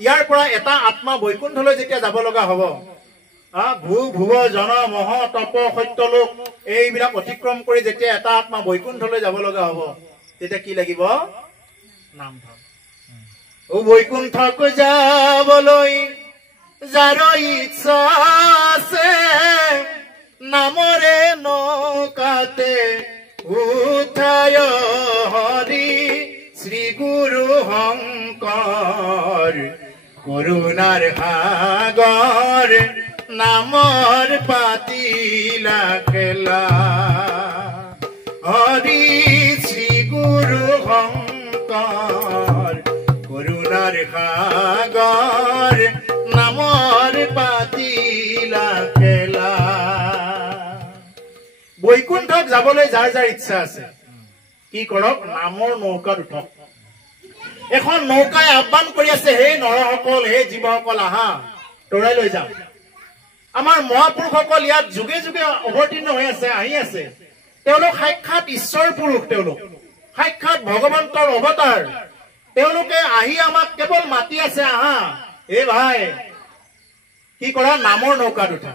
ইয়াৰ পৰা এটা আত্মা বৈকুণ্ঠলৈ যেতিয়া যাব লগা হ'ব, ভূ ভুৱ জন মহ তপ সত্যলোক এইবিলাক অতিক্ৰম কৰি যেতিয়া এটা আত্মা বৈকুণ্ঠলৈ যাব লগা হ'ব, তেতিয়া কি লাগিব? নাম ধৰ্ম। বৈকুণ্ঠক যাবলৈ যাৰ ইচ্ছা আছে, নামৰে নৌকাতে উঠায় হৰি শ্ৰী গুৰু শংকৰ, কৰুণাৰ সাগৰ নামৰ পাতিলা খেলা। হৰি শ্ৰী গুৰু শংকৰ, কৰুণাৰ সাগৰ নামৰ পাতিলা খেলা। বৈকুণ্ঠক যাবলৈ যাৰ যাৰ ইচ্ছা আছে, কি কৰক? নামৰ নৌকাত উঠক। এখন নৌকাই আহ্বান কৰি আছে, হে নৰসকল, হে জীৱসকল, আহা তৰাই লৈ যাম। আমাৰ মহাপুৰুষসকল ইয়াত যুগে যুগে অৱতীৰ্ণ হৈ আছে, আহি আছে। তেওঁলোক সাক্ষাৎ ঈশ্বৰ পুৰুষ, তেওঁলোক সাক্ষাৎ ভগৱন্তৰ অৱতাৰ। তেওঁলোকে আহি আমাক কেৱল মাতি আছে, আহা হে ভাই, কি কৰা? নামৰ নৌকাত উঠা।